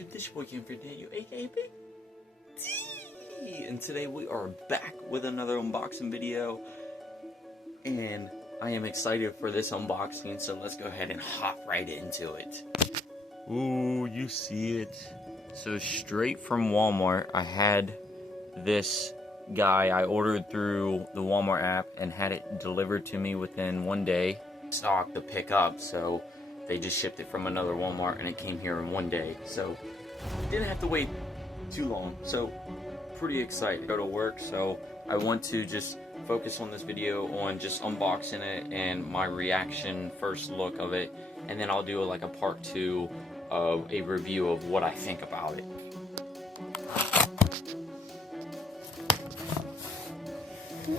YouTube, this boy Kim for you, aka Big D. And today we are back with another unboxing video. And I am excited for this unboxing, so let's go ahead and hop right into it. Ooh, you see it. So straight from Walmart, I had this guy I ordered through the Walmart app and had it delivered to me within 1 day. Stock to pick up, so they just shipped it from another Walmart and it came here in 1 day. So didn't have to wait too long. So pretty excited to go to work. So I want to just focus on this video on just unboxing it and my reaction, first look of it, and then I'll do like a part 2 of a review of what I think about it.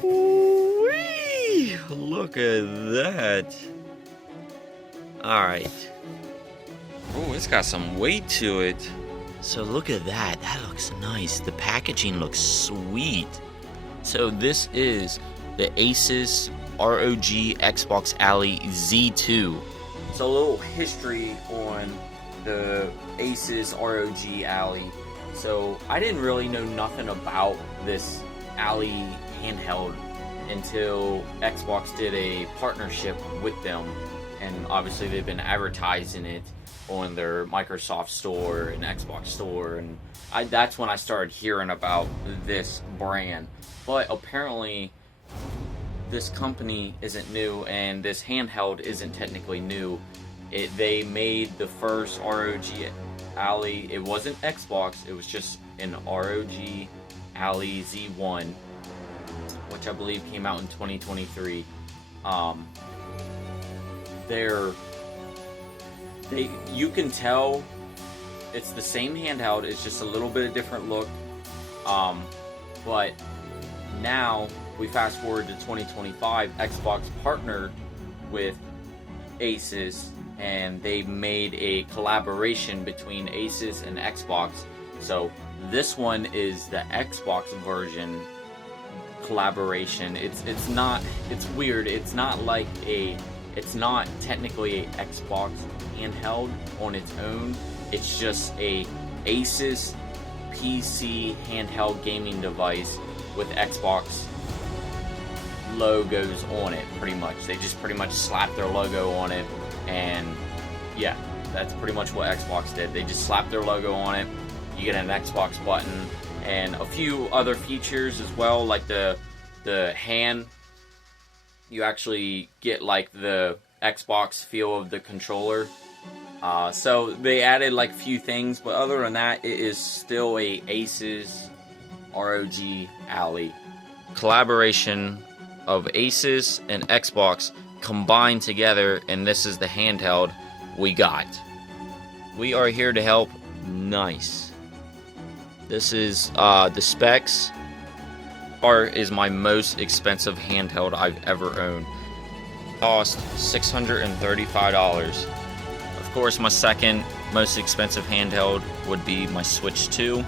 Whee! Look at that. Alright. Oh, it's got some weight to it. So look at that. That looks nice. The packaging looks sweet. So this is the ASUS ROG Xbox Ally Z2. So a little history on the ASUS ROG Ally. So I didn't really know nothing about this Ally handheld until Xbox did a partnership with them, and obviously they've been advertising it on their Microsoft store and Xbox store, and that's when I started hearing about this brand. But apparently this company isn't new, and this handheld isn't technically new. They made the first ROG Ally. It wasn't Xbox, it was just an ROG Ally Z1, which I believe came out in 2023. You can tell it's the same handheld, it's just a little bit of different look. But now we fast forward to 2025, Xbox partnered with ASUS and they made a collaboration between ASUS and Xbox. So this one is the Xbox version collaboration. It's weird. It's not technically a Xbox handheld on its own. It's just a ASUS PC handheld gaming device with Xbox logos on it, pretty much. They just pretty much slapped their logo on it, and yeah, that's pretty much what Xbox did. They just slapped their logo on it. You get an Xbox button and a few other features as well, like the hand. You actually get like the Xbox feel of the controller. So they added like a few things, but other than that, it is still a ASUS ROG Ally. Collaboration of ASUS and Xbox combined together, and this is the handheld we got. We are here to help. Nice. This is the specs. Is my most expensive handheld I've ever owned. Cost $635. Of course, my second most expensive handheld would be my Switch 2.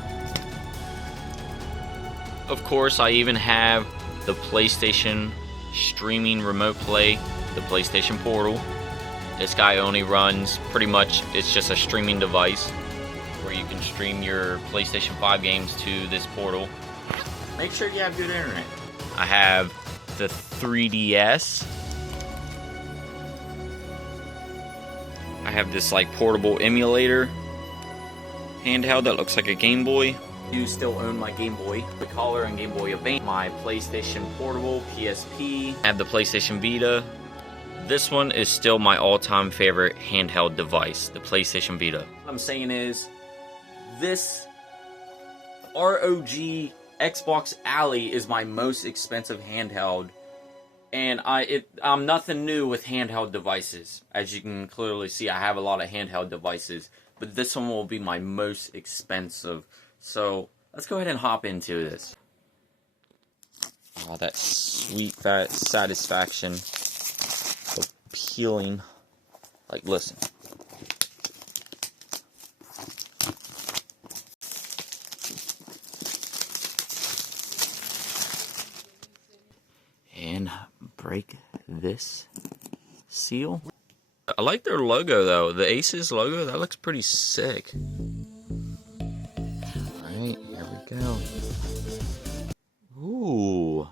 Of course, I even have the PlayStation streaming remote play, the PlayStation Portal. This guy only runs, pretty much, it's just a streaming device where you can stream your PlayStation 5 games to this portal. Make sure you have good internet. I have the 3DS. I have this like portable emulator handheld that looks like a Game Boy. I do still own my Game Boy, the Color and Game Boy Advance. My PlayStation Portable, PSP. I have the PlayStation Vita. This one is still my all-time favorite handheld device, the PlayStation Vita. What I'm saying is, this ROG Xbox Ally is my most expensive handheld, and I'm nothing new with handheld devices. As you can clearly see, I have a lot of handheld devices, but this one will be my most expensive. So let's go ahead and hop into this. Oh, that sweet, that satisfaction of peeling. Like, listen. And break this seal. I like their logo though. The ASUS logo, that looks pretty sick. go. Ooh.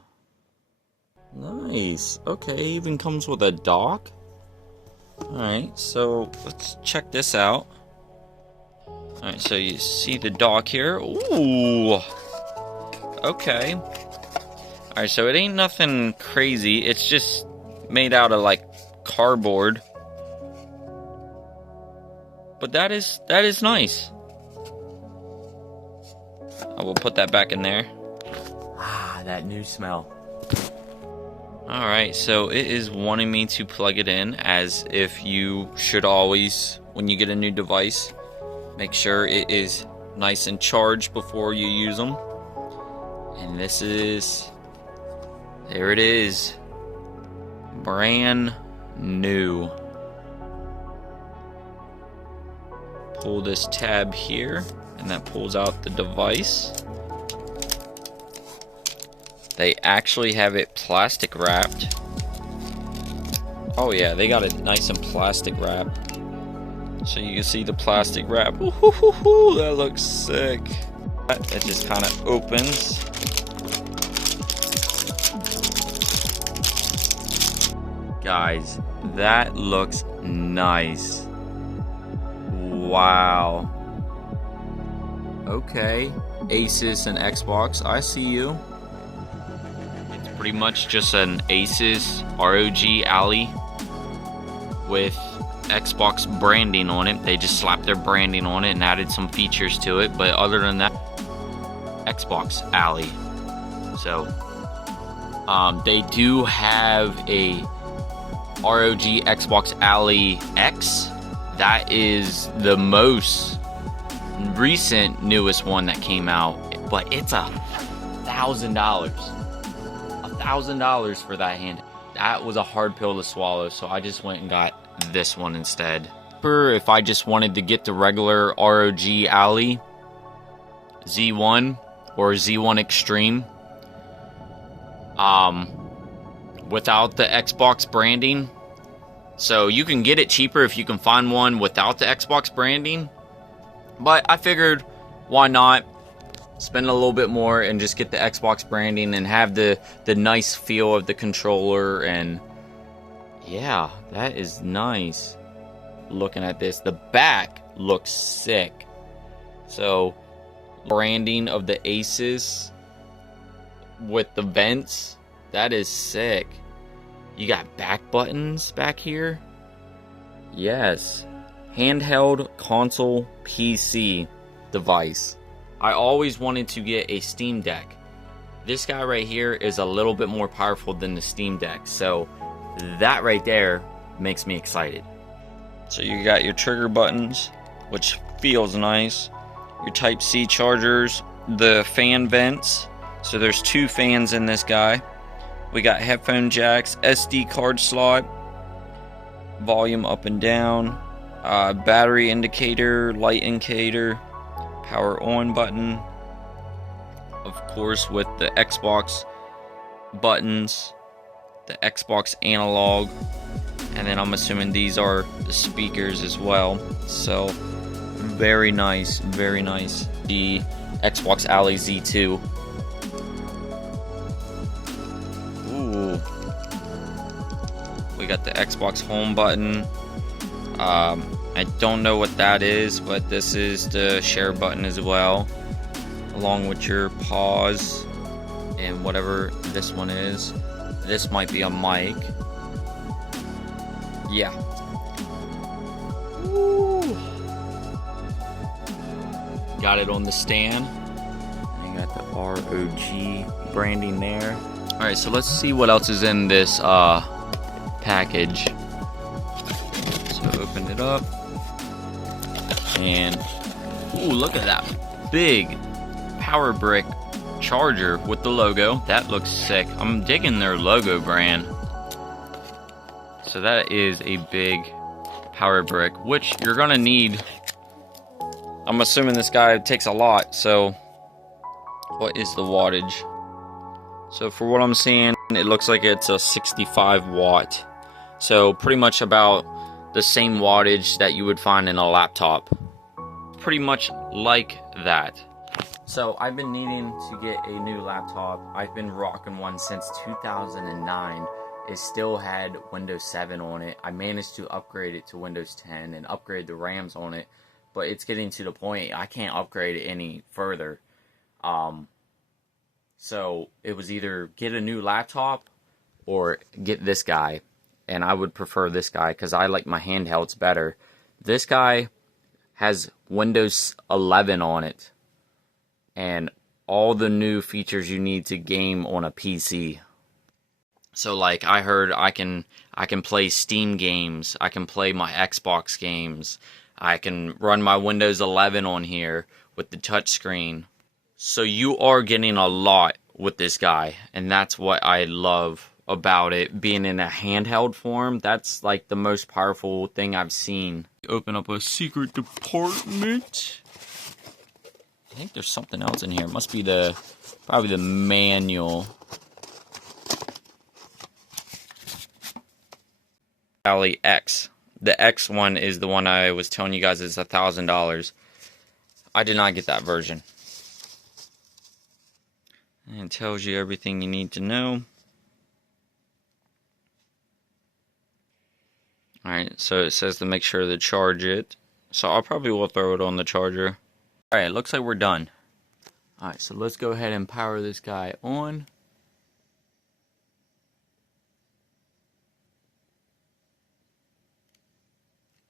Nice. Okay, even comes with a dock. Alright, so let's check this out. Alright, so you see the dock here. Ooh. Okay. Alright, so it ain't nothing crazy. It's just made out of like cardboard. But that is nice. I will put that back in there. Ah, that new smell. Alright, so it is wanting me to plug it in, as if you should always, when you get a new device, make sure it is nice and charged before you use them. And this is, there it is, brand new. Pull this tab here, and that pulls out the device. They actually have it plastic wrapped. Oh yeah, they got it nice and plastic wrapped. So you can see the plastic wrap. Ooh, that looks sick. It just kind of opens. Guys, that looks nice. Wow. Okay, ASUS and Xbox, I see you. It's pretty much just an ASUS ROG Ally with Xbox branding on it. They just slapped their branding on it and added some features to it, but other than that, Xbox Ally. So they do have a ROG Xbox Ally X. That is the most recent newest one that came out, but it's $1,000. $1,000 for that hand. That was a hard pill to swallow, so I just went and got this one instead. If I just wanted to get the regular ROG Ally Z1 or Z1 Extreme, without the Xbox branding, so you can get it cheaper if you can find one without the Xbox branding. But I figured, why not spend a little bit more and just get the Xbox branding and have the nice feel of the controller. And yeah, that is nice. Looking at this, the back looks sick. So branding of the ASUS with the vents, that is sick. You got back buttons back here. Yes. Handheld console PC device. I always wanted to get a Steam Deck. This guy right here is a little bit more powerful than the Steam Deck, so that right there makes me excited. So you got your trigger buttons, which feels nice. Your Type-C chargers, the fan vents. So there's 2 fans in this guy. We got headphone jacks, SD card slot, volume up and down, battery indicator, light indicator, power on button, of course with the Xbox buttons, the Xbox analog, and then I'm assuming these are the speakers as well. So very nice, very nice. The Xbox Ally Z2. Ooh. We got the Xbox home button. I don't know what that is, but this is the share button as well, along with your pause and whatever this one is. This might be a mic. Yeah. Ooh. Got it on the stand. You got the ROG branding there. Alright, so let's see what else is in this package. So open it up. And ooh, look at that big power brick charger with the logo. That looks sick. I'm digging their logo brand. So that is a big power brick, which you're gonna need. I'm assuming this guy takes a lot. So what is the wattage? So for what I'm seeing, it looks like it's a 65 watt. So pretty much about the same wattage that you would find in a laptop. Pretty much like that. So I've been needing to get a new laptop. I've been rocking one since 2009. It still had Windows 7 on it. I managed to upgrade it to Windows 10 and upgrade the RAMs on it, but it's getting to the point I can't upgrade it any further. So it was either get a new laptop or get this guy, and I would prefer this guy because I like my handhelds better. This guy has Windows 11 on it and all the new features you need to game on a PC. So like I heard I can play Steam games, I can play my Xbox games, I can run my Windows 11 on here with the touchscreen. So you are getting a lot with this guy, and that's what I love about it being in a handheld form. That's like the most powerful thing I've seen. Open up a secret department. I think there's something else in here. It must be probably the manual. Valley X. The X one is the one I was telling you guys is $1,000. I did not get that version. And it tells you everything you need to know. Alright, so it says to make sure to charge it. So I probably will throw it on the charger. Alright, looks like we're done. Alright, so let's go ahead and power this guy on.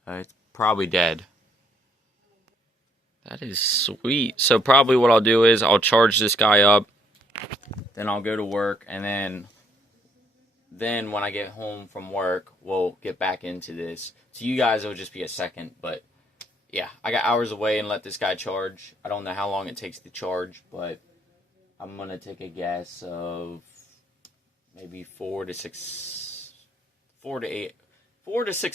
It's probably dead. That is sweet. So probably what I'll do is I'll charge this guy up. Then I'll go to work, and then when I get home from work, we'll get back into this. To you guys, it'll just be a second, but yeah, I got hours away and let this guy charge. I don't know how long it takes to charge, but I'm gonna take a guess of maybe 4 to 6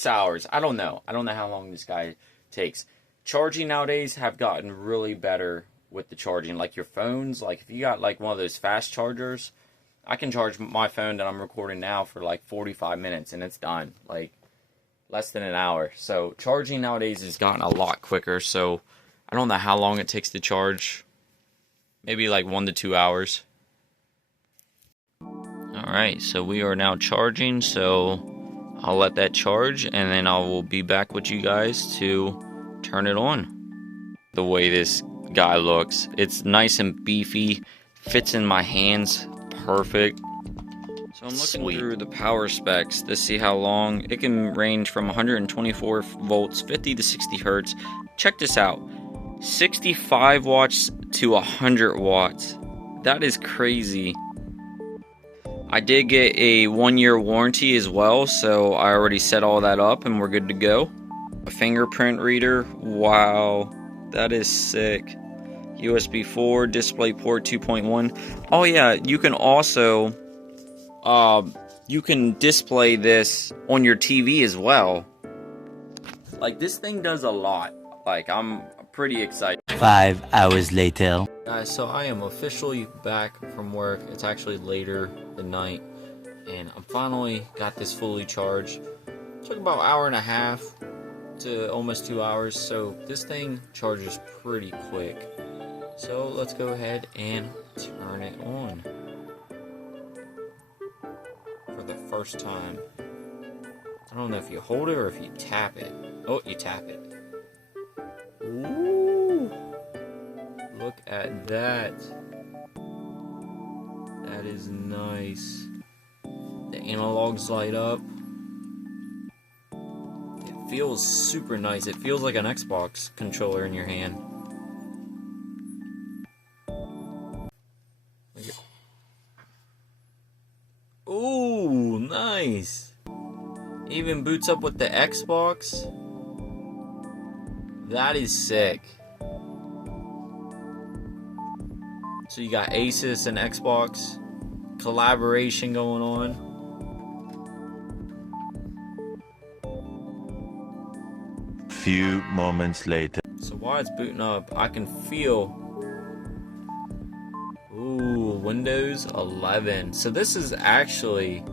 hours. I don't know how long this guy takes. Charging nowadays have gotten really better with the charging. Like your phones, like if you got like one of those fast chargers, I can charge my phone that I'm recording now for like 45 minutes and it's done. Like less than an hour. So charging nowadays has gotten a lot quicker. So I don't know how long it takes to charge. Maybe like 1 to 2 hours. Alright, so we are now charging. So I'll let that charge and then I will be back with you guys to turn it on. The way this guy looks, it's nice and beefy, fits in my hands perfect. So I'm looking through the power specs to see how long it can range from 124 volts, 50 to 60 hertz. Check this out, 65 watts to 100 watts. That is crazy. I did get a 1-year warranty as well, so I already set all that up and we're good to go. A fingerprint reader, wow, that is sick. USB 4, DisplayPort 2.1. Oh yeah, you can also, you can display this on your TV as well. Like this thing does a lot. Like I'm pretty excited. 5 hours later. Guys, so I am officially back from work. It's actually later at night, and I'm finally got this fully charged. It took about an hour and a half to almost 2 hours, so this thing charges pretty quick. So let's go ahead and turn it on for the first time. I don't know if you hold it or if you tap it. Oh, you tap it. Ooh, look at that. That is nice. The analogs light up. It feels super nice. It feels like an Xbox controller in your hand. Ooh, nice. Even boots up with the Xbox. That is sick. So you got ASUS and Xbox collaboration going on. Few moments later. So while it's booting up, I can feel, ooh, Windows 11. So this is actually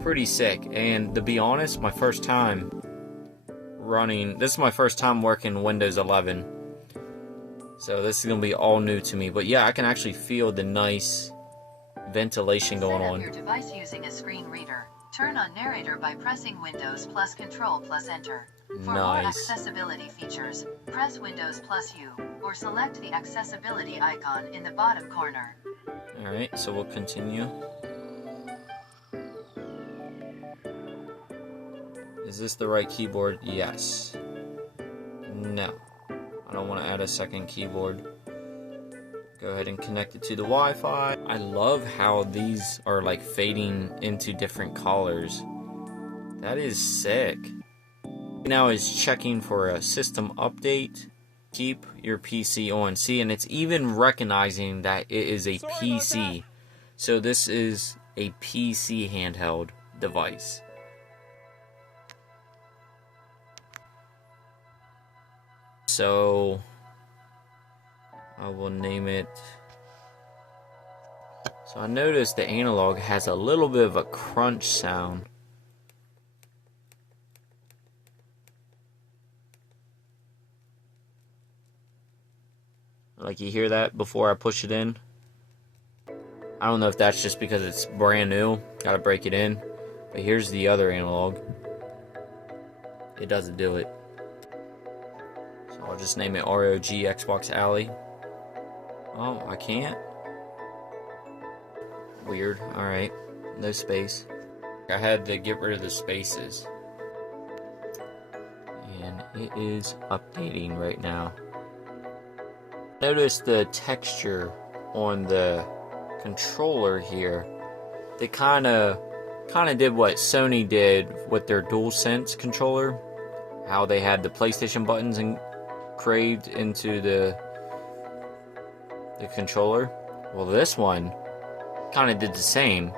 pretty sick. And to be honest, my first time running, this is my first time working Windows 11. So this is gonna be all new to me. But yeah, I can actually feel the nice ventilation going Set up on. your device using a screen reader. Turn on narrator by pressing Windows plus Control plus Enter. For more Nice. accessibility features, press Windows plus U, or select the accessibility icon in the bottom corner. Alright, so we'll continue. Is this the right keyboard? Yes. No. I don't want to add a second keyboard. Go ahead and connect it to the Wi-Fi. I love how these are like fading into different colors. That is sick. Now is checking for a system update. Keep your PC on. See, and it's even recognizing that it is a PC. So this is a PC handheld device. So I will name it. So I noticed the analog has a little bit of a crunch sound. Like, you hear that before I push it in? I don't know if that's just because it's brand new. Gotta break it in. But here's the other analog. It doesn't do it. So I'll just name it ROG Xbox Alley. Oh, I can't? Weird. Alright. No space. I had to get rid of the spaces. And it is updating right now. Notice the texture on the controller here. They kind of did what Sony did with their DualSense controller. How they had the PlayStation buttons engraved into the controller. Well, this one kind of did the same.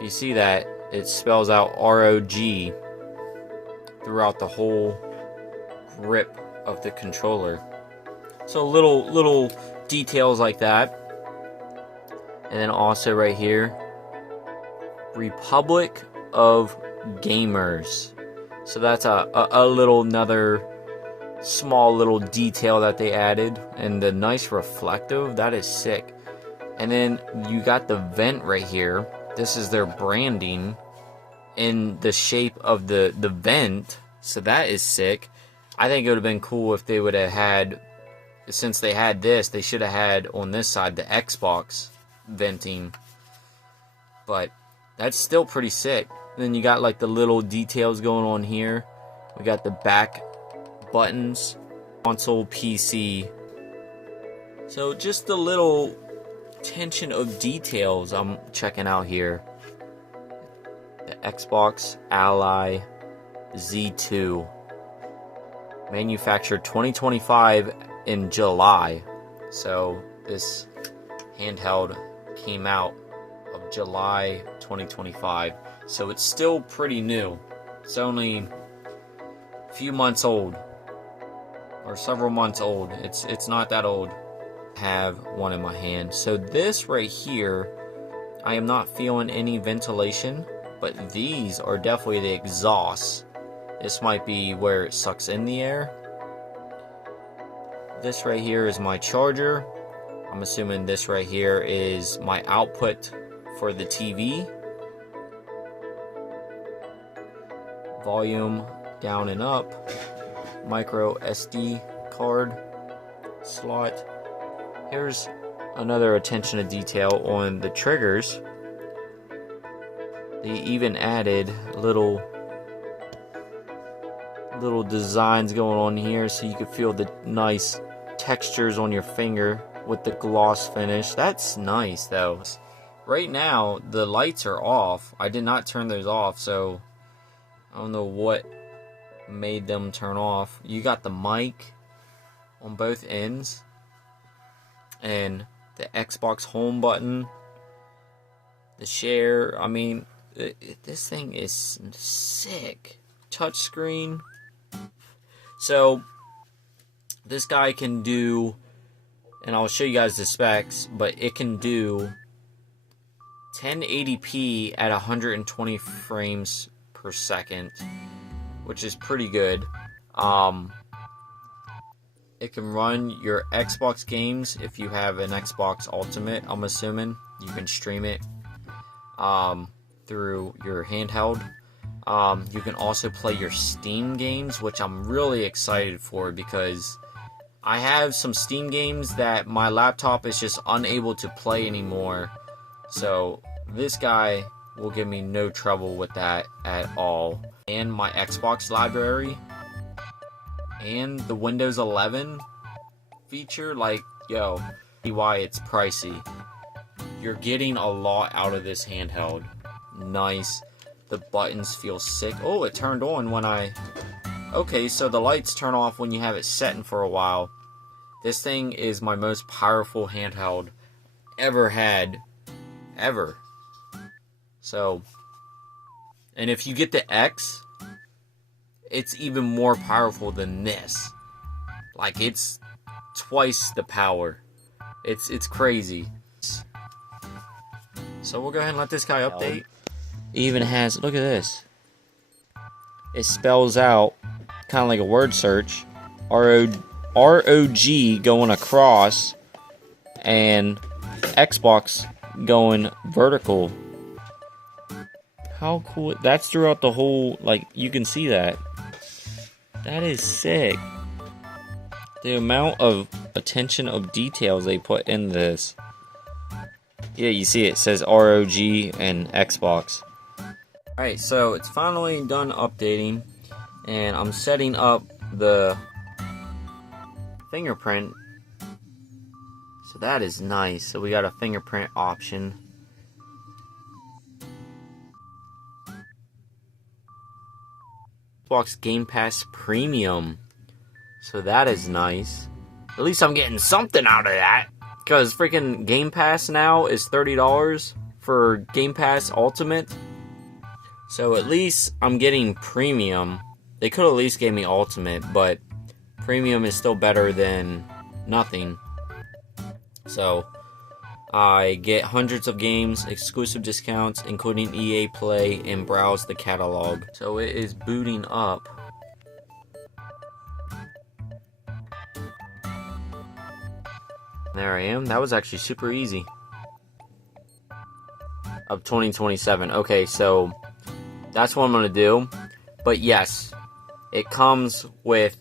You see that it spells out ROG throughout the whole grip of the controller. So little details like that. And then also right here, Republic of Gamers. So that's a little another small little detail that they added. And the nice reflective, that is sick. And then you got the vent right here. This is their branding in the shape of the vent. So that is sick. I think it would have been cool if they would have had, since they had this, they should have had on this side the Xbox venting. But that's still pretty sick. And then you got like the little details going on here. We got the back buttons, console, PC. So just the little attention of details I'm checking out here. The Xbox Ally Z2, manufactured 2025 in July. So this handheld came out of July 2025. So it's still pretty new. It's only a few months old, or several months old. It's not that old. Have one in my hand. So this right here, I am not feeling any ventilation, but these are definitely the exhausts. This might be where it sucks in the air. This right here is my charger. I'm assuming this right here is my output for the TV. Volume down and up. Micro SD card slot. Here's another attention to detail on the triggers. They even added little designs going on here so you can feel the nice textures on your finger with the gloss finish. That's nice though. Right now the lights are off. I did not turn those off, so I don't know what made them turn off. You got the mic on both ends and the Xbox home button, the share. I mean, this thing is sick. Touchscreen. So this guy can do, and I'll show you guys the specs, but it can do 1080p at 120 frames per second, which is pretty good. It can run your Xbox games if you have an Xbox Ultimate, I'm assuming. You can stream it through your handheld. You can also play your Steam games, which I'm really excited for because I have some Steam games that my laptop is just unable to play anymore. So this guy will give me no trouble with that at all. And my Xbox library and the Windows 11 feature, like, yo, see why it's pricey. You're getting a lot out of this handheld. Nice. The buttons feel sick. Oh, it turned on when I... Okay, so the lights turn off when you have it setting for a while. This thing is my most powerful handheld ever had. Ever. So, and if you get the X, it's even more powerful than this. Like, it's twice the power. It's crazy. So we'll go ahead and let this guy update. It even has, look at this. It spells out, kind of like a word search, ROG going across, and Xbox going vertical. How cool. That's throughout the whole, like, you can see that. That is sick. The amount of attention of details they put in this. Yeah, you see it says ROG and Xbox. Alright, so it's finally done updating, and I'm setting up the fingerprint. So that is nice. So we got a fingerprint option. Xbox Game Pass Premium. So that is nice. At least I'm getting something out of that. Because freaking Game Pass now is $30 for Game Pass Ultimate. So at least I'm getting Premium. They could at least give me Ultimate, but Premium is still better than nothing. So I get hundreds of games, exclusive discounts, including EA Play, and browse the catalog. So it is booting up. There I am. That was actually super easy. Of 2027. Okay, so that's what I'm going to do. But yes, it comes with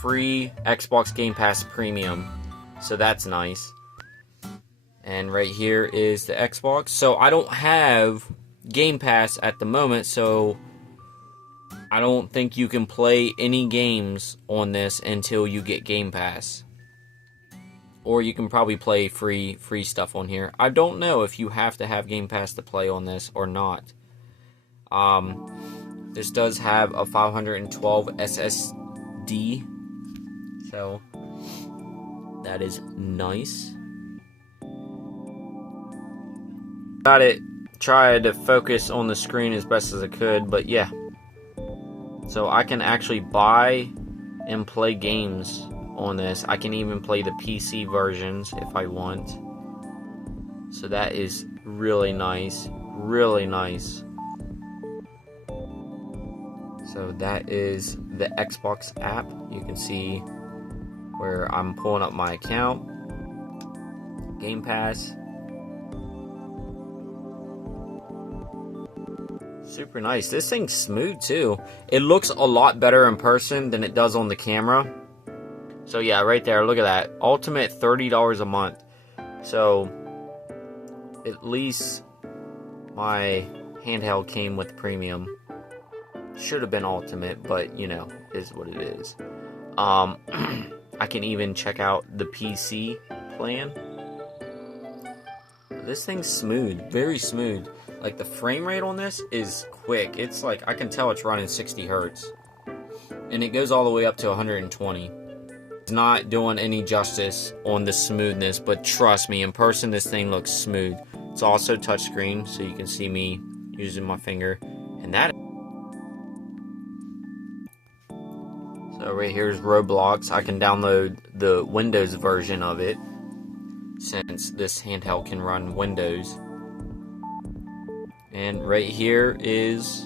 free Xbox Game Pass Premium. So that's nice. And right here is the Xbox. So I don't have Game Pass at the moment, so I don't think you can play any games on this until you get Game Pass. Or you can probably play free stuff on here. I don't know if you have to have Game Pass to play on this or not. This does have a 512 SSD. So that is nice. Got it. Tried to focus on the screen as best as I could, but yeah. So I can actually buy and play games on this. I can even play the PC versions if I want. So that is really nice. Really nice. So that is the Xbox app. You can see where I'm pulling up my account. Game Pass. Super nice. This thing's smooth too. It looks a lot better in person than it does on the camera. So yeah, right there, look at that. Ultimate, $30 a month. So at least my handheld came with premium. Should have been Ultimate, but you know, is what it is. I can even check out the PC plan. This thing's smooth, very smooth. Like, the frame rate on this is quick. It's like, I can tell it's running 60 hertz. And it goes all the way up to 120. It's not doing any justice on the smoothness, but trust me, in person, this thing looks smooth. It's also touchscreen, so you can see me using my finger. And that... So right here is Roblox. I can download the Windows version of it, since this handheld can run Windows. And right here is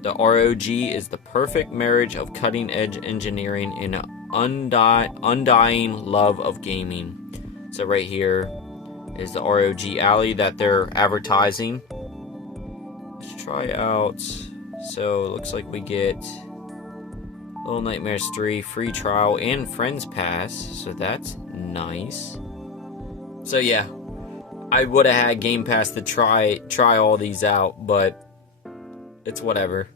the ROG is the perfect marriage of cutting-edge engineering and undying love of gaming. So right here is the ROG Alley that they're advertising. Let's try out. So it looks like we get Little Nightmares 3 free trial and Friends Pass. So that's nice. So yeah, I would have had Game Pass to try all these out, but it's whatever.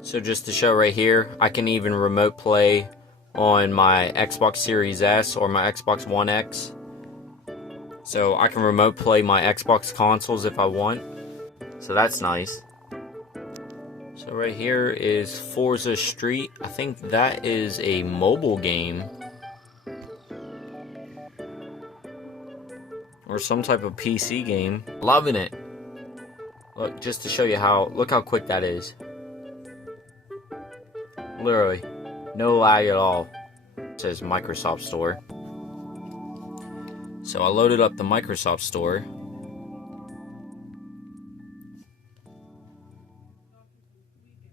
So just to show right here, I can even remote play on my Xbox Series S or my Xbox One X. So I can remote play my Xbox consoles if I want. So that's nice. So right here is Forza Street. I think that is a mobile game. Or some type of PC game. Loving it. Look, just to show you look how quick that is. Literally, no lag at all. It says Microsoft Store. So I loaded up the Microsoft Store.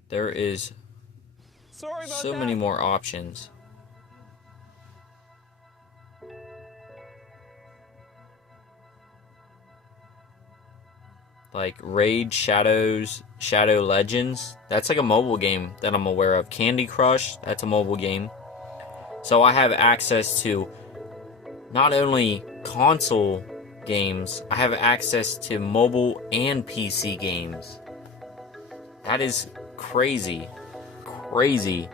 There is so many more options. Like Raid Shadow Legends. That's like a mobile game that I'm aware of. Candy Crush, that's a mobile game. So I have access to not only console games, I have access to mobile and PC games. That is crazy. Crazy.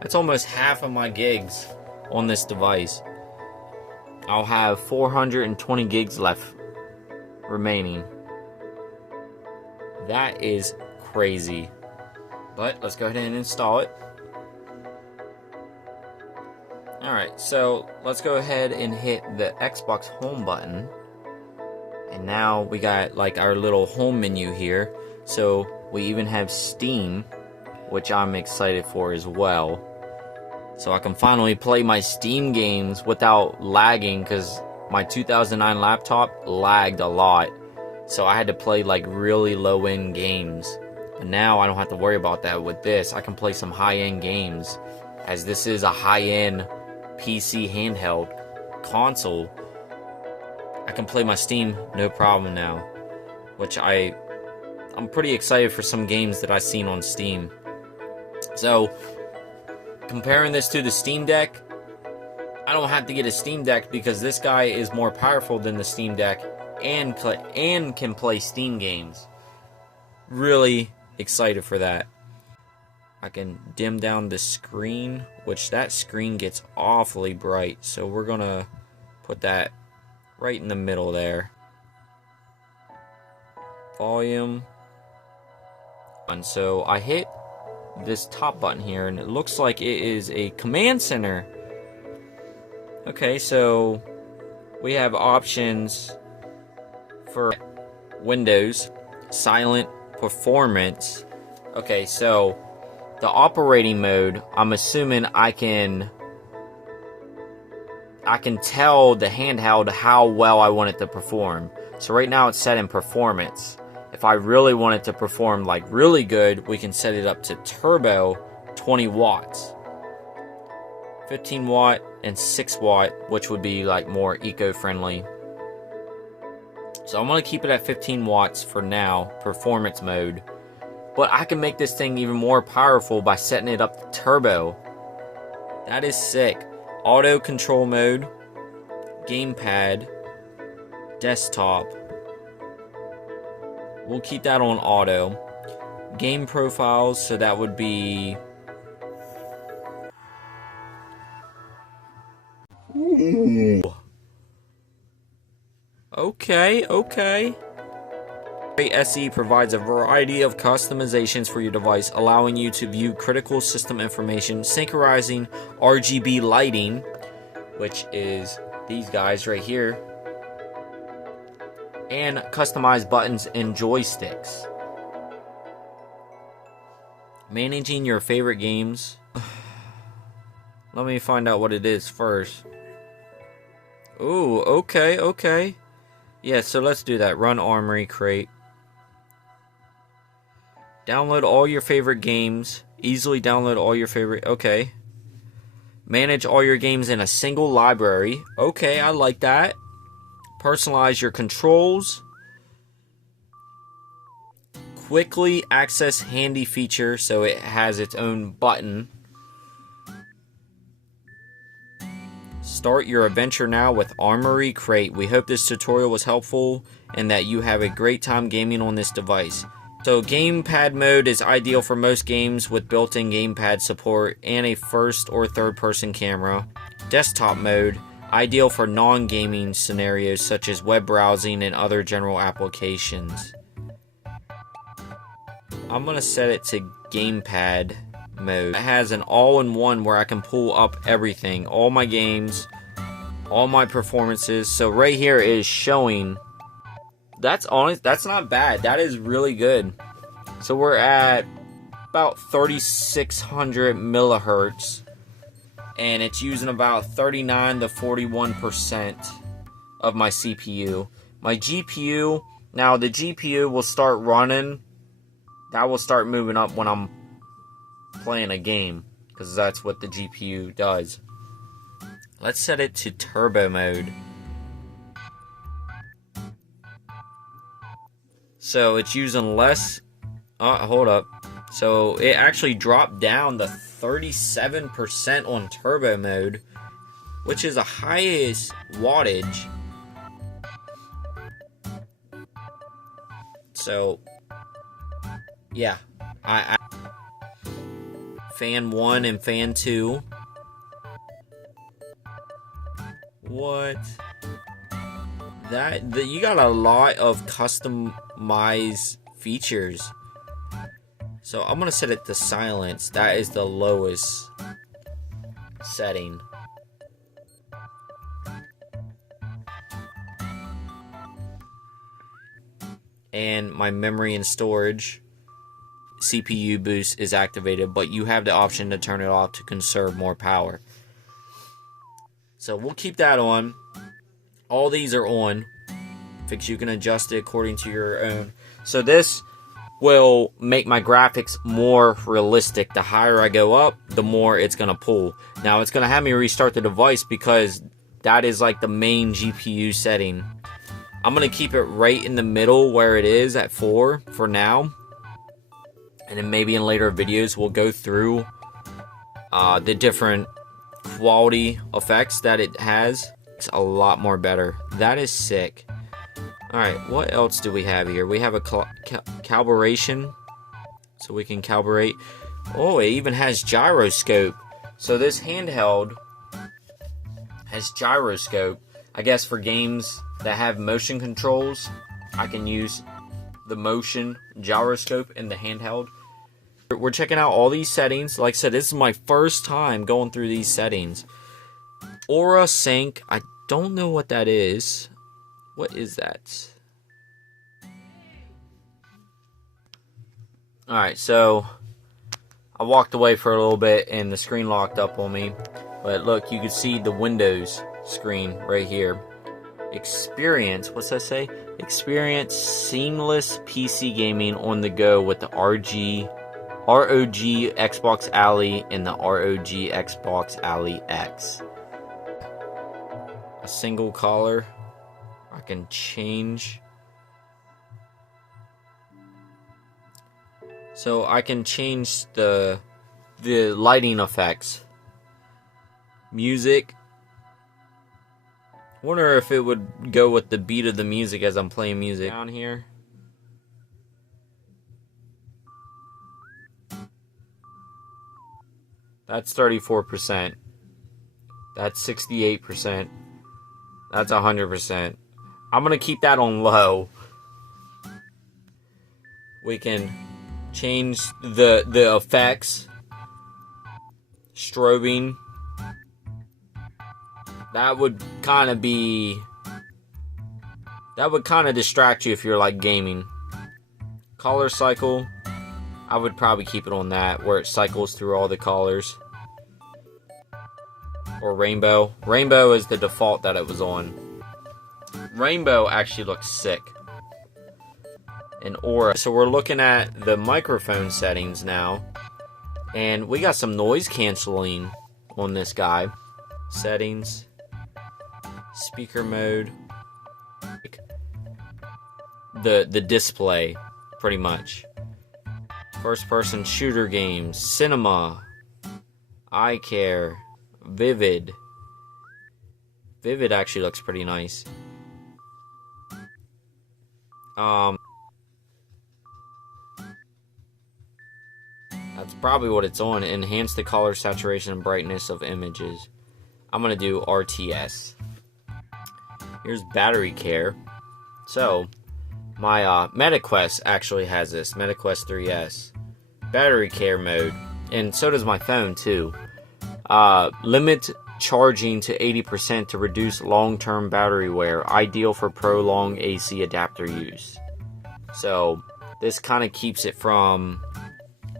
That's almost half of my gigs on this device. I'll have 420 gigs left remaining. That is crazy. But let's go ahead and install it. Alright, so let's go ahead and hit the Xbox home button. And now we got like our little home menu here. So we even have Steam, which I'm excited for as well. So I can finally play my Steam games without lagging, because my 2009 laptop lagged a lot. So I had to play like really low-end games. But now I don't have to worry about that with this. I can play some high-end games, as this is a high-end PC handheld console. I can play my Steam no problem now, which I'm pretty excited for some games that I've seen on Steam. So comparing this to the Steam Deck, I don't have to get a Steam Deck because this guy is more powerful than the Steam Deck and can play Steam games. Really excited for that. I can dim down the screen, which that screen gets awfully bright, so we're gonna put that right in the middle there. Volume. And so I hit this top button here, and it looks like it is a command center. Okay, so we have options for Windows, silent, performance. Okay, so the operating mode, I'm assuming I can tell the handheld how well I want it to perform. So right now it's set in performance. If I really want it to perform like really good, we can set it up to turbo 20 watts. 15 watt and 6 watt, which would be like more eco-friendly. So I'm going to keep it at 15 watts for now, performance mode. But I can make this thing even more powerful by setting it up to turbo. That is sick. Auto control mode, gamepad, desktop. We'll keep that on auto. Game profiles, so that would be... Ooh. Okay. SE provides a variety of customizations for your device, allowing you to view critical system information, synchronizing RGB lighting, which is these guys right here, and customize buttons and joysticks. Managing your favorite games. Let me find out what it is first. Ooh, okay. Yeah, so let's do that. Run Armory Crate. Download all your favorite games Easily download all your favorite. Okay. Manage all your games in a single library. Okay, I like that. Personalize your controls. Quickly access handy feature, so it has its own button. Start your adventure now with Armory Crate. We hope this tutorial was helpful and that you have a great time gaming on this device. So gamepad mode is ideal for most games with built-in gamepad support and a first or third person camera. Desktop mode, ideal for non-gaming scenarios such as web browsing and other general applications. I'm going to set it to gamepad mode. It has an all-in-one where I can pull up everything, all my games, all my performances. So right here is showing. That's not bad. That is really good. So we're at about 3600 millihertz, and it's using about 39 to 41% of my CPU. My GPU, now the GPU will start running. That will start moving up when I'm playing a game, because that's what the GPU does. Let's set it to turbo mode. So it's using less. Hold up. So it actually dropped down to 37% on turbo mode, which is the highest wattage. So yeah, I fan 1 and fan 2. What? You got a lot of customized features. So I'm gonna set it to silence. That is the lowest setting. And my memory and storage CPU boost is activated, but you have the option to turn it off to conserve more power. So we'll keep that on. All these are on. You can adjust it according to your own. So this will make my graphics more realistic. The higher I go up, the more it's going to pull. Now it's going to have me restart the device because that is like the main GPU setting. I'm going to keep it right in the middle where it is at 4 for now. And then maybe in later videos we'll go through the different quality effects that it has. It's a lot more better. That is sick. Alright, what else do we have here? We have a calibration. So we can calibrate. Oh, it even has gyroscope. So this handheld has gyroscope. I guess for games that have motion controls, I can use the motion gyroscope in the handheld. We're checking out all these settings. Like I said, this is my first time going through these settings. Aura Sync, I don't know what that is. What is that? Alright, so I walked away for a little bit and the screen locked up on me. But look, you can see the Windows screen right here. Experience, what's that say? Experience seamless PC gaming on the go with the ROG Xbox Ally and the ROG Xbox Ally X. A single color. I can change. So I can change the lighting effects. Music. Wonder if it would go with the beat of the music as I'm playing music. Down here. That's 34%. That's 68%. That's 100%. I'm going to keep that on low. We can change the effects. Strobing. That would kind of distract you if you're like gaming. Color cycle. I would probably keep it on that, where it cycles through all the colors. Or rainbow. Rainbow is the default that it was on. Rainbow actually looks sick. And Aura. So we're looking at the microphone settings now. And we got some noise canceling on this guy. Settings, speaker mode, the display, pretty much. First person shooter games, cinema, eye care, vivid. Vivid actually looks pretty nice. That's probably what it's on. Enhance the color, saturation, and brightness of images. I'm going to do RTS. Here's battery care. So, my MetaQuest actually has this. MetaQuest 3S. Battery care mode. And so does my phone, too. Limit charging to 80% to reduce long-term battery wear. Ideal for prolonged AC adapter use. So, this kind of keeps it from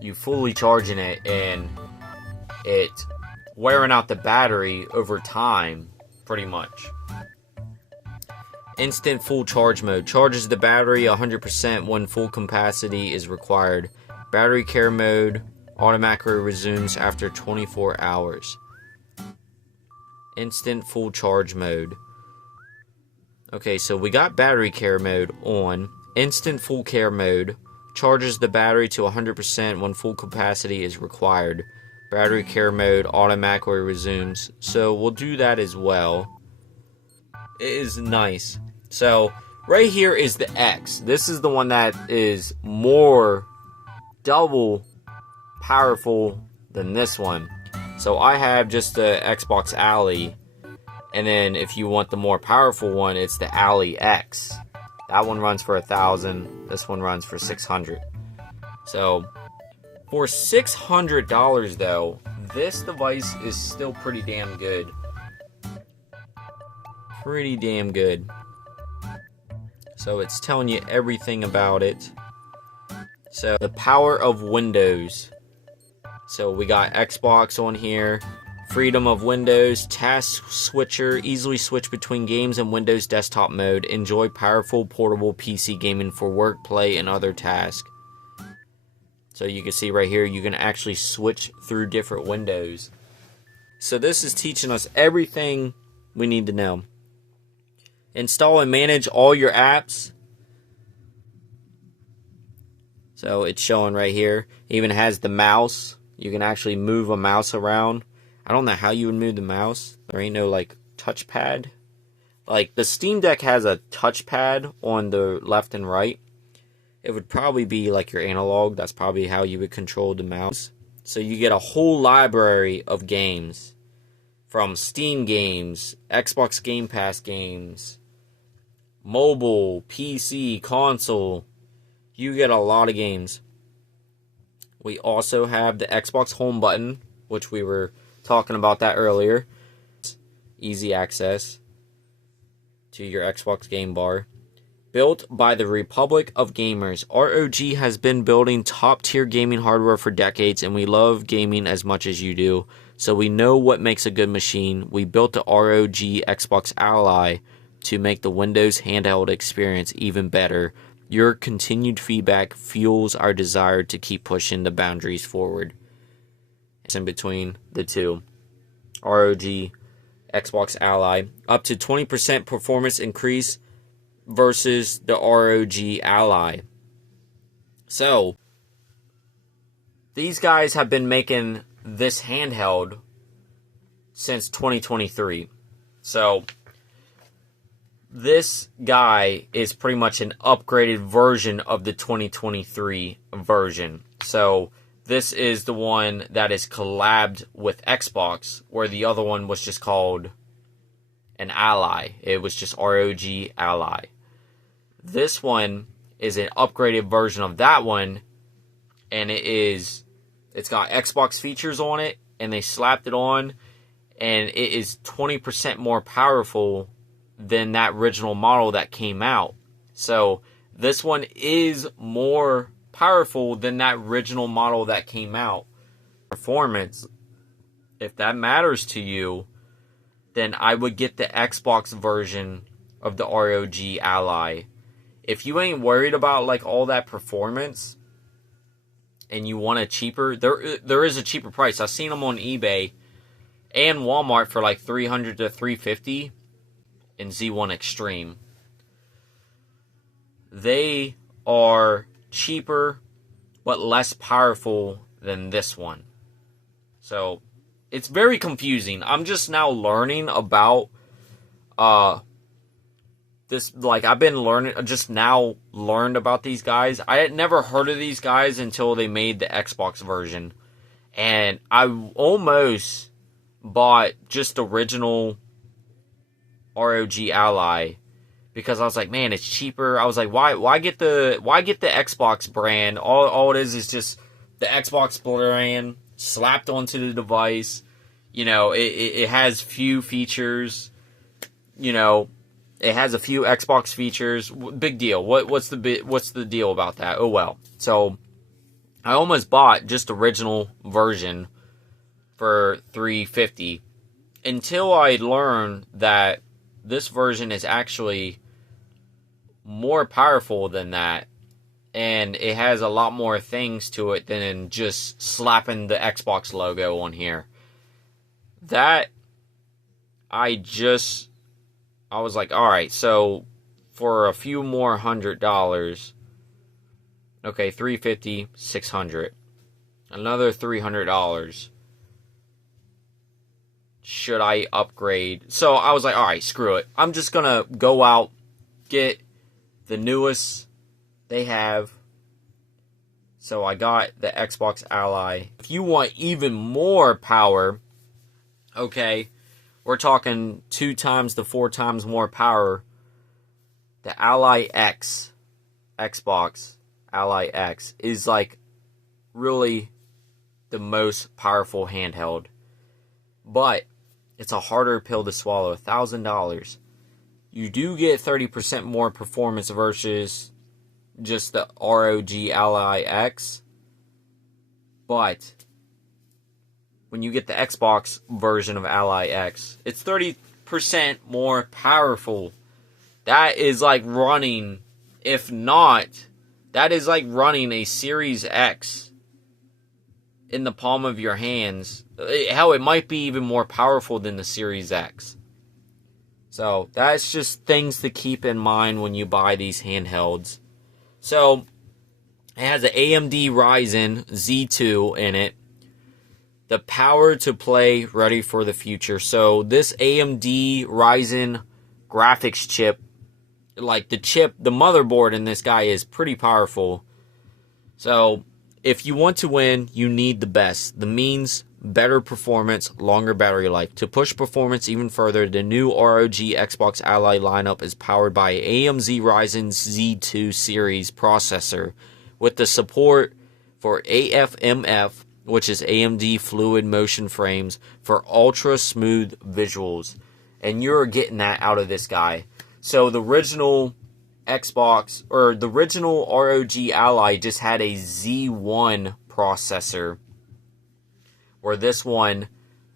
you fully charging it and it wearing out the battery over time, pretty much. Instant full charge mode. Charges the battery 100% when full capacity is required. Battery care mode automatically resumes after 24 hours. Instant full charge mode. Okay, so we got battery care mode on. Instant full care mode. Charges the battery to 100% when full capacity is required. Battery care mode automatically resumes. So we'll do that as well. It is nice. So right here is the X. This is the one that is more double powerful than this one. So I have just the Xbox Ally. And then if you want the more powerful one, it's the Ally X. That one runs for 1,000. This one runs for 600. So for $600 though, this device is still pretty damn good. Pretty damn good. So it's telling you everything about it. So the power of Windows. So we got Xbox on here. Freedom of Windows, task switcher, easily switch between games and Windows desktop mode. Enjoy powerful portable PC gaming for work, play, and other tasks. So you can see right here, you can actually switch through different windows. So this is teaching us everything we need to know. Install and manage all your apps. So it's showing right here. It even has the mouse. You can actually move a mouse around. I don't know how you would move the mouse. There ain't no like touchpad. Like the Steam Deck has a touchpad on the left and right. It would probably be like your analog. That's probably how you would control the mouse. So you get a whole library of games. From Steam games, Xbox Game Pass games, mobile, PC, console. You get a lot of games. We also have the Xbox home button, which we were talking about that earlier. Easy access to your Xbox game bar. Built by the Republic of Gamers, ROG has been building top-tier gaming hardware for decades, and we love gaming as much as you do. So we know what makes a good machine. We built the ROG Xbox Ally to make the Windows handheld experience even better. Your continued feedback fuels our desire to keep pushing the boundaries forward. It's in between the two. ROG Xbox Ally. Up to 20% performance increase versus the ROG Ally. So, these guys have been making this handheld since 2023. So, this guy is pretty much an upgraded version of the 2023 version. So, this is the one that is collabed with Xbox, where the other one was just called an Ally. It was just ROG Ally. This one is an upgraded version of that one, and it's got Xbox features on it, and they slapped it on, and it is 20% more powerful than that original model that came out. So this one is more powerful than that original model that came out. Performance, if that matters to you, then I would get the Xbox version of the ROG Ally. If you ain't worried about like all that performance, and you want a cheaper, there is a cheaper price. I've seen them on eBay and Walmart for like $300 to $350 in Z1 Extreme. They are cheaper but less powerful than this one. So it's very confusing. I'm just now learning about this. Like, I've been learning, just now learned about these guys. I had never heard of these guys until they made the Xbox version. And I almost bought just original ROG Ally because I was like, man, it's cheaper. I was like, why get the Xbox brand? All it is just the Xbox brand slapped onto the device. You know, it has few features. You know, it has a few Xbox features. Big deal. What's the deal about that? Oh well. So I almost bought just original version for $350 until I learned that this version is actually more powerful than that, and it has a lot more things to it than just slapping the Xbox logo on here. That I was like, alright, so for a few more $100, okay, $350, $600, another $300. Should I upgrade? So I was like, alright, screw it. I'm just gonna go out, get the newest they have. So I got the Xbox Ally. If you want even more power, okay, we're talking 2 times to 4 times more power. The Ally X, Xbox Ally X, is like really the most powerful handheld. But it's a harder pill to swallow, $1,000. You do get 30% more performance versus just the ROG Ally X. But when you get the Xbox version of Ally X, it's 30% more powerful. That is like running, if not, that is like running a Series X in the palm of your hands. Hell, it might be even more powerful than the Series X. So that's just things to keep in mind when you buy these handhelds. So it has an AMD Ryzen Z2 in it. The power to play, ready for the future. So this AMD Ryzen graphics chip, like the motherboard in this guy is pretty powerful. So if you want to win, you need the best. The means, better performance, longer battery life. To push performance even further, the new ROG Xbox Ally lineup is powered by AMD Ryzen Z2 series processor with the support for AFMF, which is AMD Fluid Motion Frames, for ultra smooth visuals. And you're getting that out of this guy. So the original Xbox, or the original ROG Ally, just had a Z1 processor, where this one,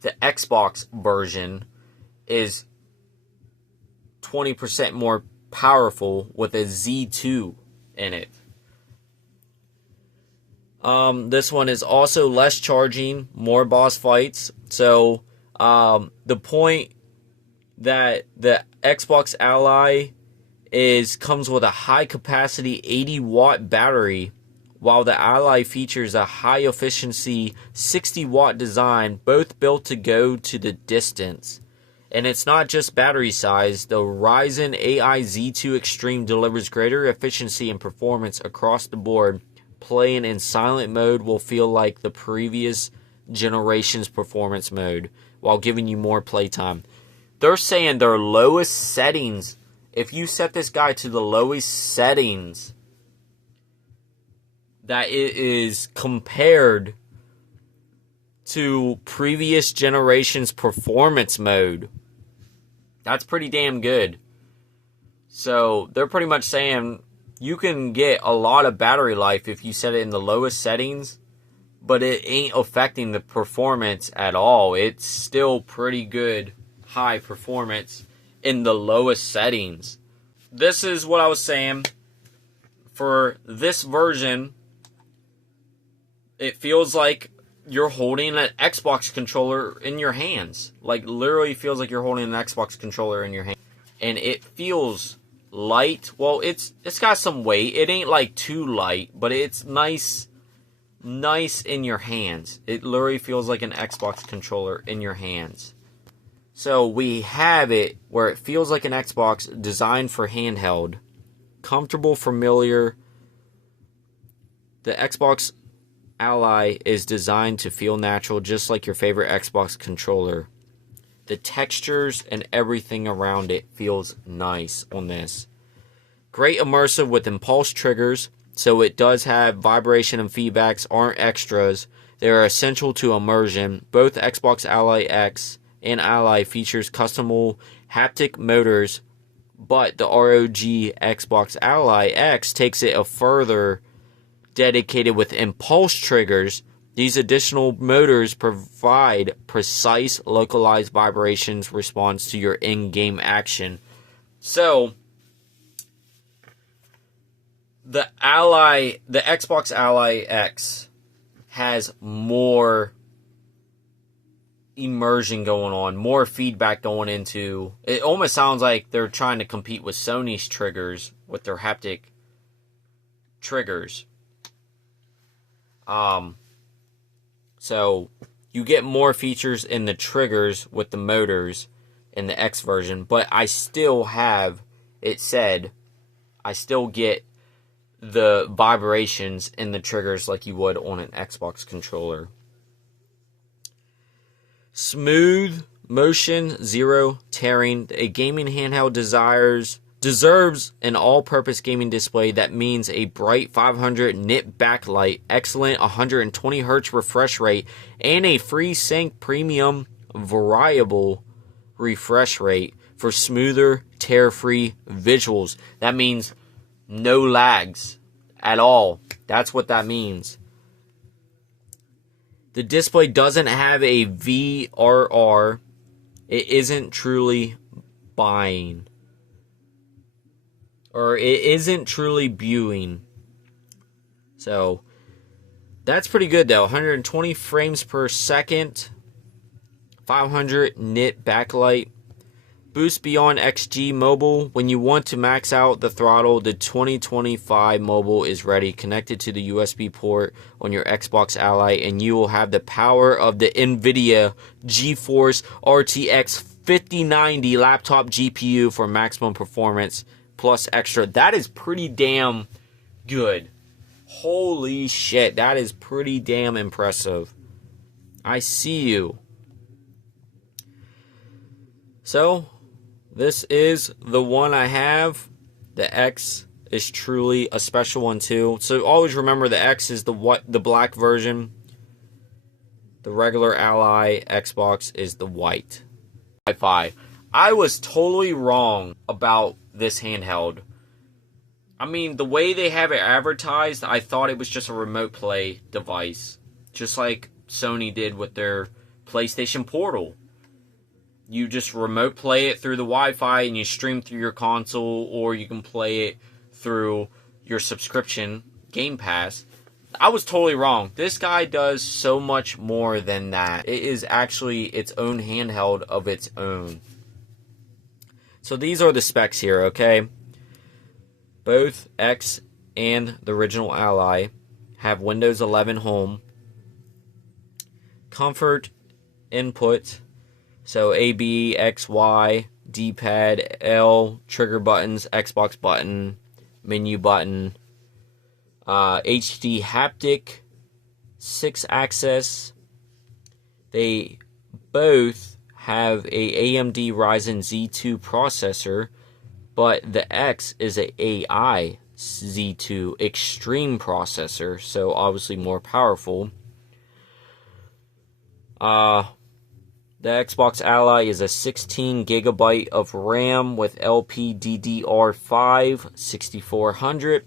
the Xbox version, is 20% more powerful with a Z2 in it. This one is also less charging, more boss fights. So the point that the Xbox Ally comes with a high capacity 80-watt battery, while the Ally features a high efficiency 60-watt design, both built to go to the distance. And it's not just battery size. The Ryzen AI Z2 Extreme delivers greater efficiency and performance across the board. Playing in silent mode will feel like the previous generation's performance mode, while giving you more playtime. They're saying their lowest settings, if you set this guy to the lowest settings, that it is compared to previous generation's performance mode. That's pretty damn good. So they're pretty much saying you can get a lot of battery life if you set it in the lowest settings, but it ain't affecting the performance at all. It's still pretty good high performance in the lowest settings. This is what I was saying. For this version, it feels like you're holding an Xbox controller in your hands. Like, literally feels like you're holding an Xbox controller in your hand. And it feels light. Well, it's got some weight. It ain't like too light, but it's nice in your hands. It literally feels like an Xbox controller in your hands. So we have it where it feels like an Xbox, designed for handheld. Comfortable, familiar. The Xbox Ally is designed to feel natural, just like your favorite Xbox controller. The textures and everything around it feels nice on this. Great immersive with impulse triggers, so it does have vibration and feedbacks, aren't extras. They are essential to immersion. Both Xbox Ally X and Ally features customable haptic motors, but the ROG Xbox Ally X takes it a further, dedicated with impulse triggers. These additional motors provide precise, localized vibrations response to your in-game action. So, the Xbox Ally X has more immersion going on, more feedback going into. It almost sounds like they're trying to compete with Sony's triggers with their haptic triggers. So you get more features in the triggers with the motors in the X version, but I still have, it said, I still get the vibrations in the triggers like you would on an Xbox controller. Smooth motion, zero tearing. A gaming handheld deserves an all-purpose gaming display that means a bright 500 nit backlight, excellent 120 Hz refresh rate, and a FreeSync premium variable refresh rate for smoother, tear-free visuals. That means no lags at all. That's what that means. The display doesn't have a VRR. It isn't truly buying. Or it isn't truly viewing. So, that's pretty good though. 120 frames per second. 500 nit backlight. Boost beyond XG mobile. When you want to max out the throttle, the 2025 mobile is ready. Connected to the USB port on your Xbox Ally, and you will have the power of the NVIDIA GeForce RTX 5090 laptop GPU for maximum performance plus extra. That is pretty damn good. Holy shit, that is pretty damn impressive. I see you. So, this is the one I have. The X is truly a special one too. So always remember the X is the black version. The regular Ally Xbox is the white. Wi-Fi. I was totally wrong about this handheld. I mean, the way they have it advertised, I thought it was just a remote play device. Just like Sony did with their PlayStation Portal. You just remote play it through the Wi-Fi and you stream through your console, or you can play it through your subscription, Game Pass. I was totally wrong. This guy does so much more than that. It is actually its own handheld of its own. So these are the specs here, okay? Both X and the original Ally have Windows 11 Home. Comfort input. So A, B, X, Y, D-pad, L, trigger buttons, Xbox button, menu button, HD haptic, 6-axis. They both have a AMD Ryzen Z2 processor, but the X is a AI Z2 Extreme processor, so obviously more powerful. The Xbox Ally is a 16 gigabyte of RAM with LPDDR5 6400.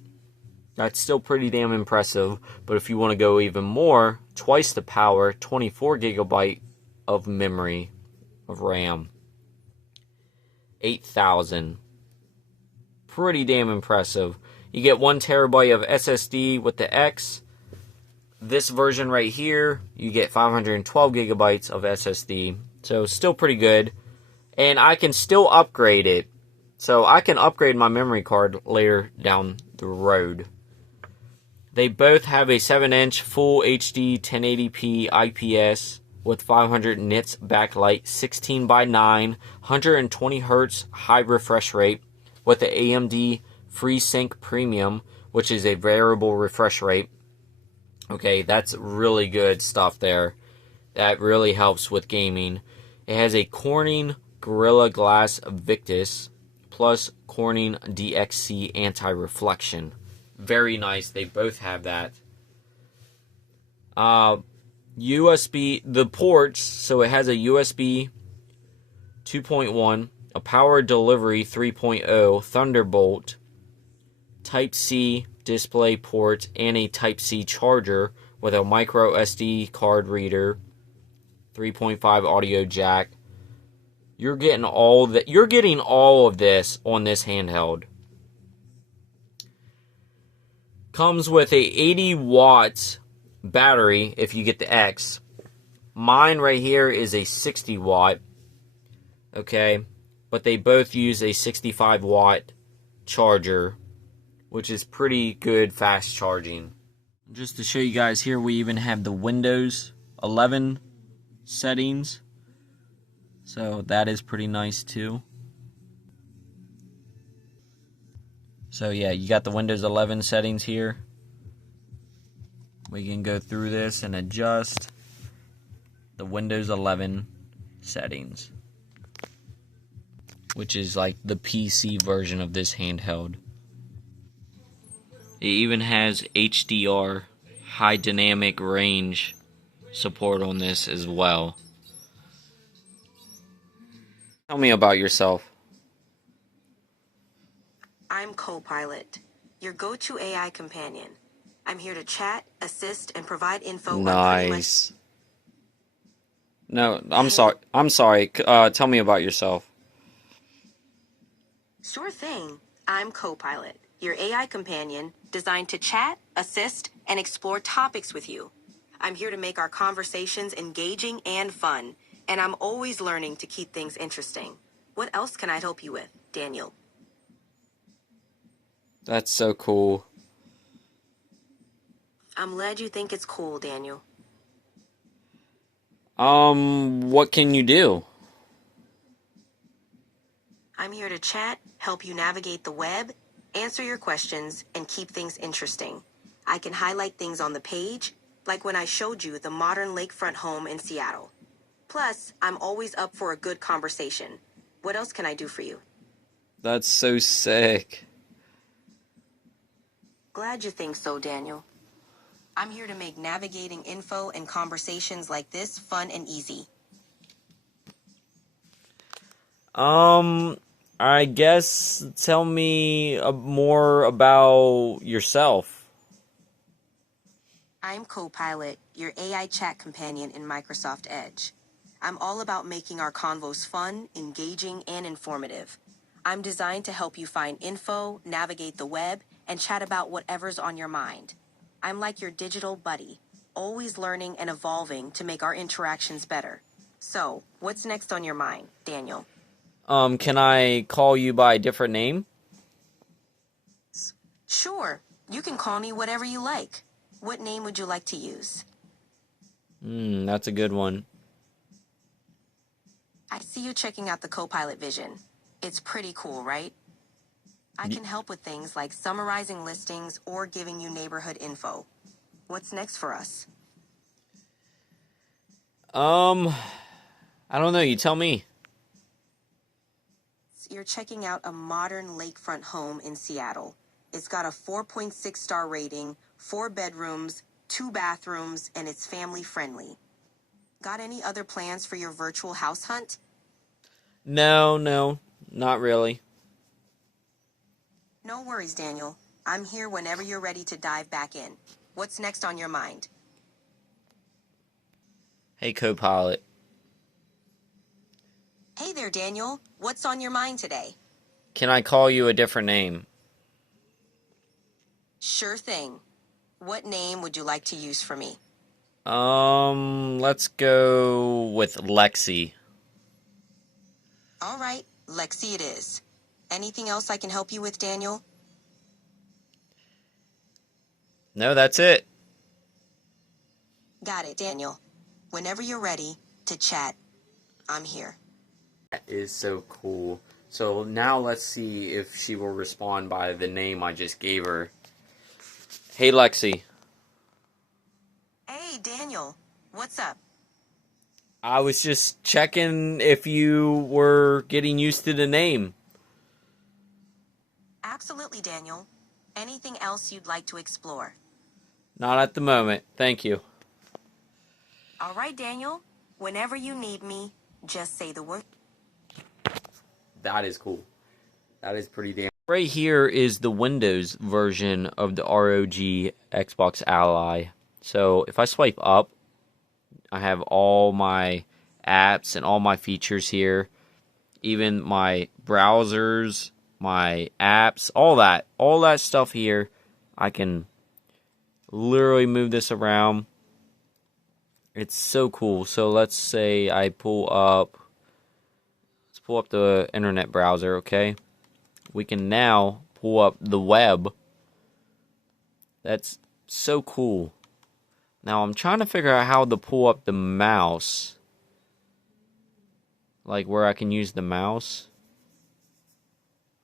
That's still pretty damn impressive, but if you want to go even more, twice the power, 24 gigabyte of memory of RAM. 8,000. Pretty damn impressive. You get 1 terabyte of SSD with the X. this version right here, you get 512 gigabytes of SSD. So still pretty good. And I can still upgrade it. So I can upgrade my memory card later down the road. They both have a 7-inch Full HD 1080p IPS with 500 nits backlight, 16:9, 120 Hz high refresh rate with the AMD FreeSync Premium, which is a variable refresh rate. Okay, that's really good stuff there. That really helps with gaming. It has a Corning Gorilla Glass Victus plus Corning DXC anti-reflection. Very nice. They both have that. USB, the ports, so it has a USB 2.1, a power delivery 3.0, Thunderbolt, Type-C display port, and a Type-C charger with a micro SD card reader, 3.5 audio jack. You're getting all that. You're getting all of this on this handheld. Comes with a 80 watt battery if you get the X. Mine right here is a 60 watt. Okay, but they both use a 65 watt charger, which is pretty good fast charging. Just to show you guys here, we even have the Windows 11 settings. So that is pretty nice too. So yeah, you got the Windows 11 settings here. We can go through this and adjust the Windows 11 settings, which is like the PC version of this handheld. It even has HDR, high dynamic range support on this as well. Tell me about yourself. I'm Copilot, your go-to AI companion. I'm here to chat, assist, and provide info. Nice. No, I'm sorry. I'm sorry. Tell me about yourself. Sure thing. I'm Copilot, your AI companion designed to chat, assist, and explore topics with you. I'm here to make our conversations engaging and fun, and I'm always learning to keep things interesting. What else can I help you with, Daniel? That's so cool. I'm glad you think it's cool, Daniel. What can you do? I'm here to chat, help you navigate the web, answer your questions, and keep things interesting. I can highlight things on the page, like when I showed you the modern lakefront home in Seattle. Plus, I'm always up for a good conversation. What else can I do for you? That's so sick. Glad you think so, Daniel. I'm here to make navigating info and conversations like this fun and easy. I guess tell me more about yourself. I'm Copilot, your AI chat companion in Microsoft Edge. I'm all about making our convos fun, engaging, and informative. I'm designed to help you find info, navigate the web, and chat about whatever's on your mind. I'm like your digital buddy, always learning and evolving to make our interactions better. So, what's next on your mind, Daniel? Can I call you by a different name? Sure, you can call me whatever you like. What name would you like to use? That's a good one. I see you checking out the Copilot Vision. It's pretty cool, right? I can help with things like summarizing listings or giving you neighborhood info. What's next for us? I don't know. You tell me. You're checking out a modern lakefront home in Seattle. It's got a 4.6 star rating, 4 bedrooms, 2 bathrooms, and it's family friendly. Got any other plans for your virtual house hunt? No, not really. No worries, Daniel. I'm here whenever you're ready to dive back in. What's next on your mind? Hey, Copilot. Hey there, Daniel. What's on your mind today? Can I call you a different name? Sure thing. What name would you like to use for me? Let's go with Lexi. All right, Lexi it is. Anything else I can help you with, Daniel? No, that's it. Got it, Daniel. Whenever you're ready to chat, I'm here. That is so cool. So now let's see if she will respond by the name I just gave her. Hey, Lexi. Hey, Daniel. What's up? I was just checking if you were getting used to the name. Absolutely, Daniel. Anything else you'd like to explore? Not at the moment. Thank you. All right, Daniel. Whenever you need me, just say the word. That is cool. That is pretty damn. Right here is the Windows version of the ROG Xbox Ally. So if I swipe up, I have all my apps and all my features here. Even my browsers, my apps, all that stuff here. I can literally move this around. It's so cool. So let's say I pull up the internet browser, okay? We can now pull up the web. That's so cool. Now I'm trying to figure out how to pull up the mouse. Like where I can use the mouse.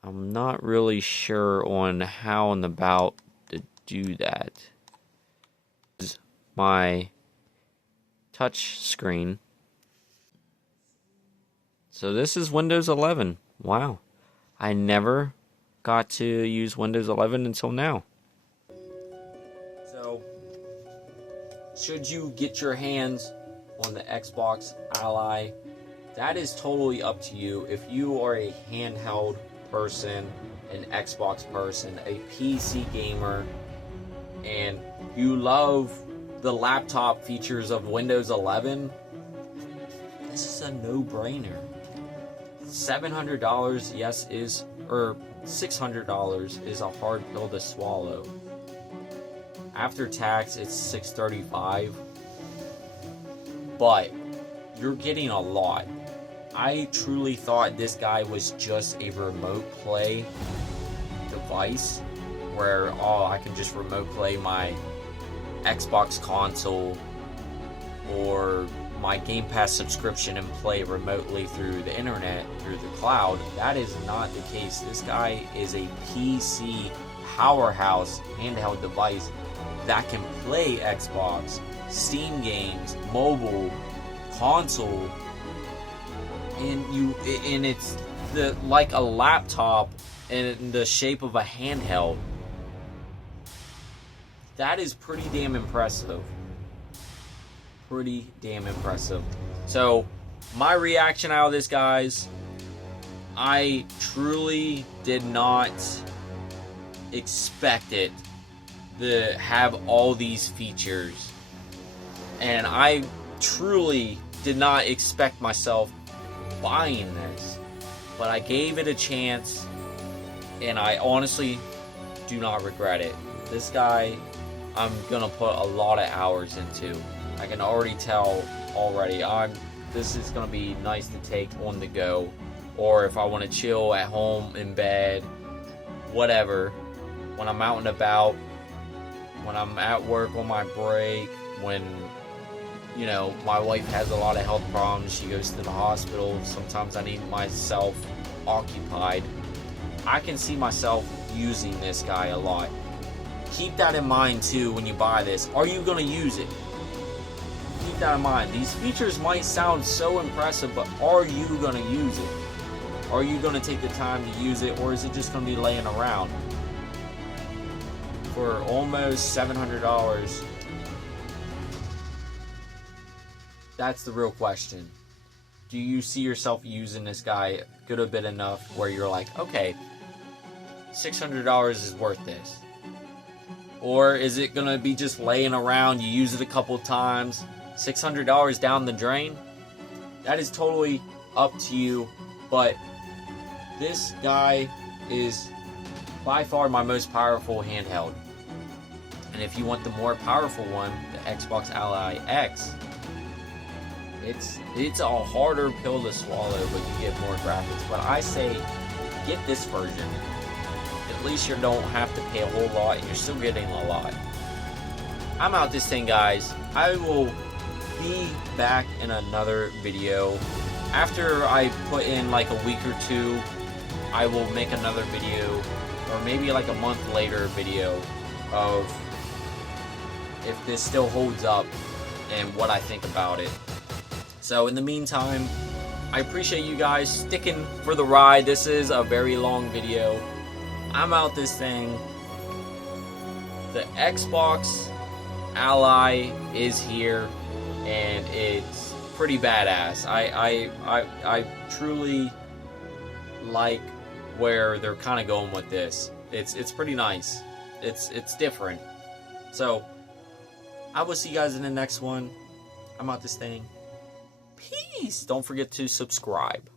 I'm not really sure on how and about to do that. This is my touch screen. So this is Windows 11. Wow. I never got to use Windows 11 until now. So, should you get your hands on the Xbox Ally, that is totally up to you. If you are a handheld person, an Xbox person, a PC gamer, and you love the laptop features of Windows 11, this is a no-brainer. $700, yes, or $600 is a hard pill to swallow. After tax, it's $635, but you're getting a lot. I truly thought this guy was just a remote play device where, I can just remote play my Xbox console or my Game Pass subscription and play remotely through the internet, through the cloud. That is not the case. This guy is a PC powerhouse handheld device that can play Xbox, Steam games, mobile, console, and it's like a laptop in the shape of a handheld. That is pretty damn impressive. Pretty damn impressive. So, my reaction out of this, guys, I truly did not expect it to have all these features. And I truly did not expect myself buying this. But I gave it a chance, and I honestly do not regret it. This guy, I'm gonna put a lot of hours into. I can already tell already. This is gonna be nice to take on the go, or if I want to chill at home in bed, whatever. When I'm out and about, when I'm at work on my break, when my wife has a lot of health problems, she goes to the hospital. Sometimes I need myself occupied. I can see myself using this guy a lot. Keep that in mind too when you buy this. Are you gonna use it? Keep that in mind. These features might sound so impressive, but are you going to use it? Are you going to take the time to use it, or is it just going to be laying around? For almost $700, that's the real question. Do you see yourself using this guy good a bit enough where you're like, okay, $600 is worth this? Or is it going to be just laying around, you use it a couple times, $600 down the drain? That is totally up to you, but this guy is by far my most powerful handheld. And if you want the more powerful one, the Xbox Ally X, it's a harder pill to swallow, but you get more graphics. But I say get this version. At least you don't have to pay a whole lot, and you're still getting a lot. I'm out this thing, guys. I will be back in another video. After I put in like a week or two, I will make another video, or maybe like a month later video of if this still holds up and what I think about it. So in the meantime, I appreciate you guys sticking for the ride. This is a very long video. I'm out this thing. The Xbox Ally is here, and it's pretty badass. I truly like where they're kind of going with this. It's pretty nice. It's different. So I will see you guys in the next one. I'm out this thing. Peace. Don't forget to subscribe.